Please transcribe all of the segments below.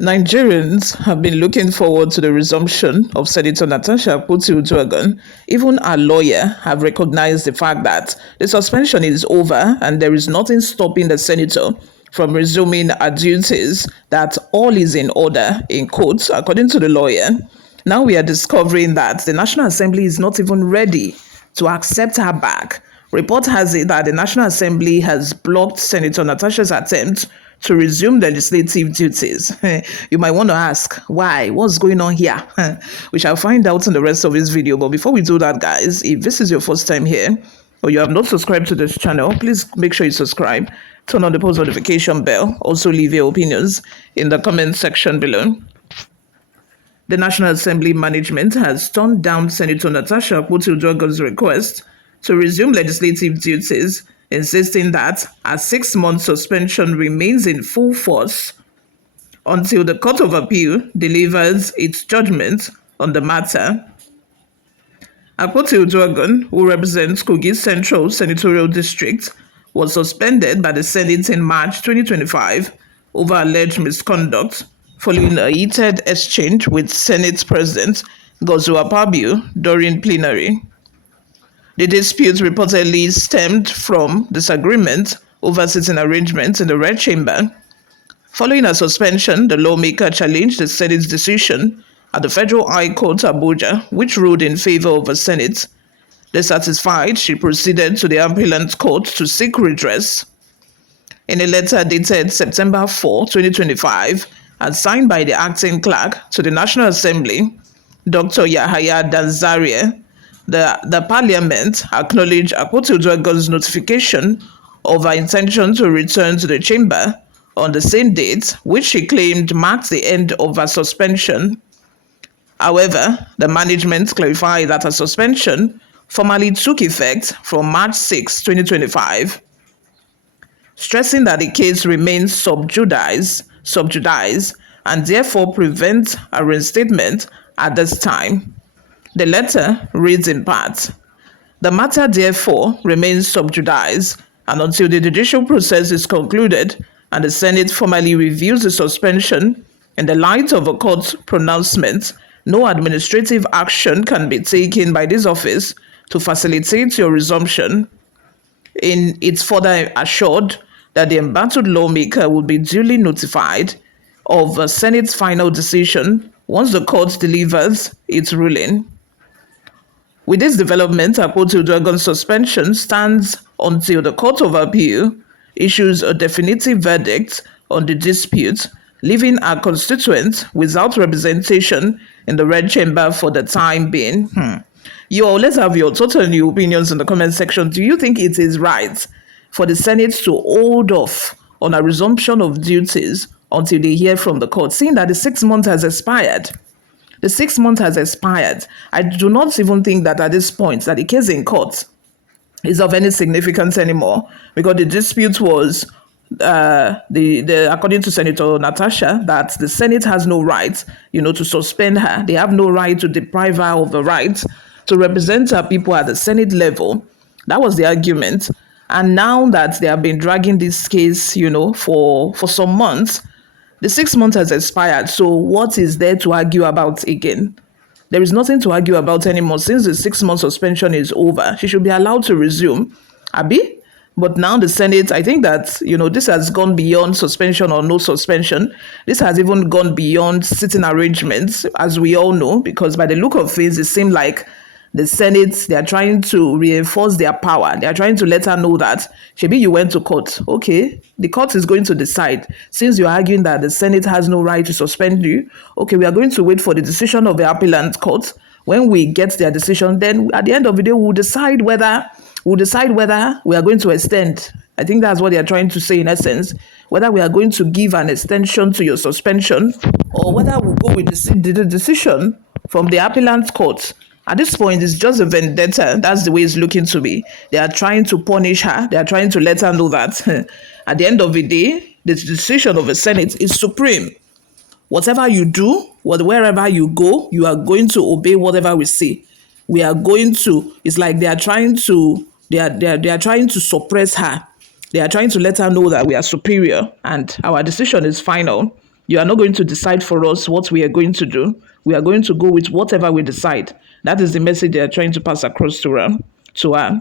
Nigerians have been looking forward to the resumption of Senator Natasha Akpoti-Uduaghan. Even her lawyer have recognized the fact that the suspension is over and there is nothing stopping the senator from resuming her duties, that all is in order, in quotes, according to the lawyer. Now we are discovering that the National Assembly is not even ready to accept her back. Report has it that the National Assembly has blocked Senator Natasha'S attempt to resume legislative duties. You might want to ask, why? What's going on here? We shall find out in the rest of this video. But before we do that, guys, if this is your first time here, or you have not subscribed to this channel, please make sure you subscribe, turn on the post notification bell, also leave your opinions in the comment section below. The National Assembly management has turned down Senator Natasha Akpoti-Uduaghan's request to resume legislative duties, insisting that a 6-month suspension remains in full force until the Court of Appeal delivers its judgment on the matter. Akpoti-Uduaghan, who represents Kogi Central Senatorial District, was suspended by the Senate in March 2025 over alleged misconduct following a heated exchange with Senate President Godswill Akpabio during plenary. The dispute reportedly stemmed from disagreement over sitting arrangements in the Red Chamber. Following a suspension, the lawmaker challenged the Senate's decision at the Federal High Court, Abuja, which ruled in favor of the Senate. Dissatisfied, she proceeded to the appellate court to seek redress. In a letter dated September 4, 2025, and signed by the acting clerk to the National Assembly, Dr. Yahaya Danzaria, the Parliament acknowledged Akpoti-Uduaghan's notification of her intention to return to the chamber on the same date, which she claimed marked the end of her suspension. However, the management clarified that her suspension formally took effect from March 6, 2025, stressing that the case remains sub judice and therefore prevents a reinstatement at this time. The letter reads in part, "The matter therefore remains sub judice, and until the judicial process is concluded and the Senate formally reviews the suspension in the light of a court pronouncement, no administrative action can be taken by this office to facilitate your resumption." In its further assured that the embattled lawmaker will be duly notified of the Senate's final decision once the court delivers its ruling. With this development, Akpoti-Uduaghan's suspension stands until the Court of Appeal issues a definitive verdict on the dispute, leaving our constituents without representation in the Red Chamber for the time being. Let's have your total new opinions in the comment section. Do you think it is right for the Senate to hold off on a resumption of duties until they hear from the court, seeing that the 6 months has expired? The 6 months has expired. I do not even think that at this point that the case in court is of any significance anymore, because the dispute was according to Senator Natasha, that the Senate has no right, to suspend her. They have no right to deprive her of the right to represent her people at the Senate level. That was the argument. And now that they have been dragging this case, for some months, the 6 months has expired. So what is there to argue about again? There is nothing to argue about anymore. Since the 6-month suspension is over, she should be allowed to resume. Abi? But now the Senate, I think that, this has gone beyond suspension or no suspension. This has even gone beyond sitting arrangements, as we all know, because by the look of things, it seemed like the Senate, they are trying to reinforce their power. They are trying to let her know that, maybe you went to court. Okay, the court is going to decide. Since you're arguing that the Senate has no right to suspend you, okay, we are going to wait for the decision of the appellate court. When we get their decision, then at the end of the day, we'll decide whether we are going to extend. I think that's what they are trying to say in essence, whether we are going to give an extension to your suspension or whether we'll go with the decision from the appellate court. At this point, it's just a vendetta. That's the way it's looking to be. They are trying to punish her. They are trying to let her know that at the end of the day, the decision of the Senate is supreme. Whatever you do, wherever you go, you are going to obey whatever we say. We are going to, it's like they are trying to suppress her. They are trying to let her know that we are superior and our decision is final. You are not going to decide for us what we are going to do. We are going to go with whatever we decide. That is the message they are trying to pass across to her. To her.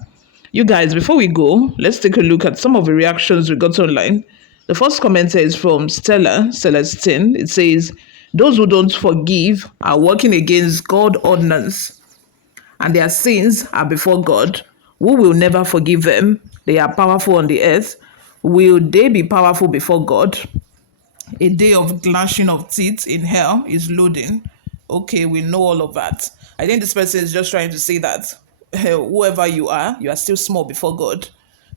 You guys, before we go, let's take a look at some of the reactions we got online. The first comment is from Stella Celestine. It says, those who don't forgive are working against God ordinance, and their sins are before God, who will never forgive them. They are powerful on the earth. Will they be powerful before God? A day of gnashing of teeth in hell is loading. Okay, we know all of that. I think this person is just trying to say that whoever you are still small before God.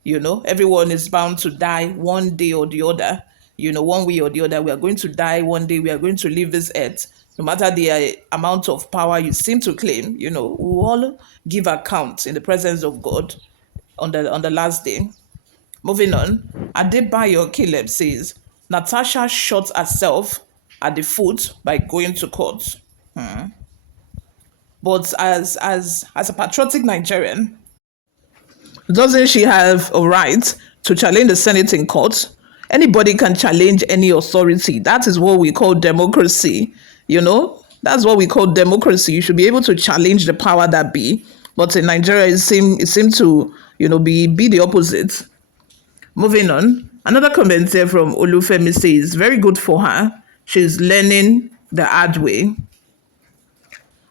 Everyone is bound to die one day or the other. One way or the other, we are going to die one day. We are going to leave this earth. No matter the amount of power you seem to claim, we will all give account in the presence of God on the last day. Moving on, Adebayo Caleb says, Natasha shot herself at the foot by going to court. But as a patriotic Nigerian, doesn't she have a right to challenge the Senate in court? Anybody can challenge any authority. That is what we call democracy. That's what we call democracy. You should be able to challenge the power that be. But in Nigeria, it seemed to, be the opposite. Moving on, another comment here from Olufemi says, very good for her. She's learning the hard way.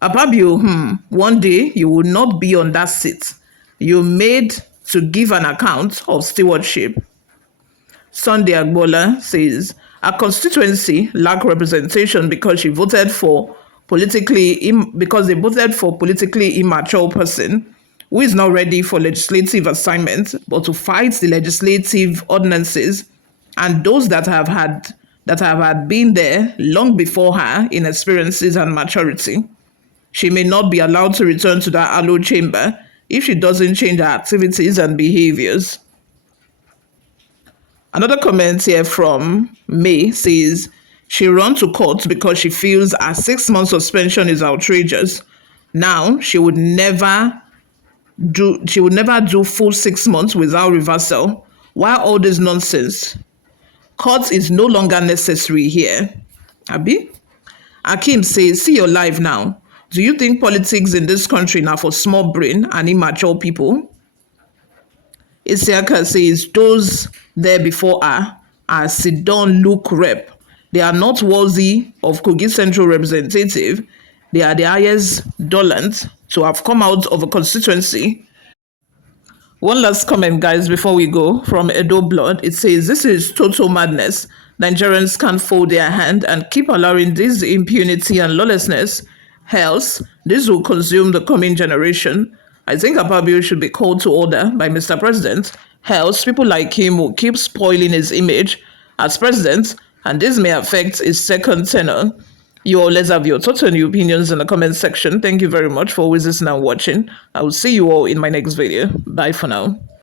Ababio, one day you will not be on that seat. You're made to give an account of stewardship. Sunday Agbola says, our constituency lack representation because they voted for politically immature person who is not ready for legislative assignment, but to fight the legislative ordinances, and those that have had been there long before her in experiences and maturity. She may not be allowed to return to that hallowed chamber if she doesn't change her activities and behaviors. Another comment here from May says, she ran to court because she feels her 6-month suspension is outrageous. Now she would never do full 6 months without reversal. Why all this nonsense? Court is no longer necessary here. Abi? Akim says, see your life now. Do you think politics in this country now for small brain and immature people? Isiaka says, those there before her are sit-down look rep. They are not worthy of Kogi Central representative. They are the highest dollant to have come out of a constituency. One last comment, guys, before we go, from Edo Blood. It says, this is total madness. Nigerians can't fold their hand and keep allowing this impunity and lawlessness. Else, this will consume the coming generation. I think Akpabio should be called to order by Mr. President. Else, people like him will keep spoiling his image as president, and this may affect his second tenure. You all, let's have your thoughts and your opinions in the comment section. Thank you very much for always listening and watching. I will see you all in my next video. Bye for now.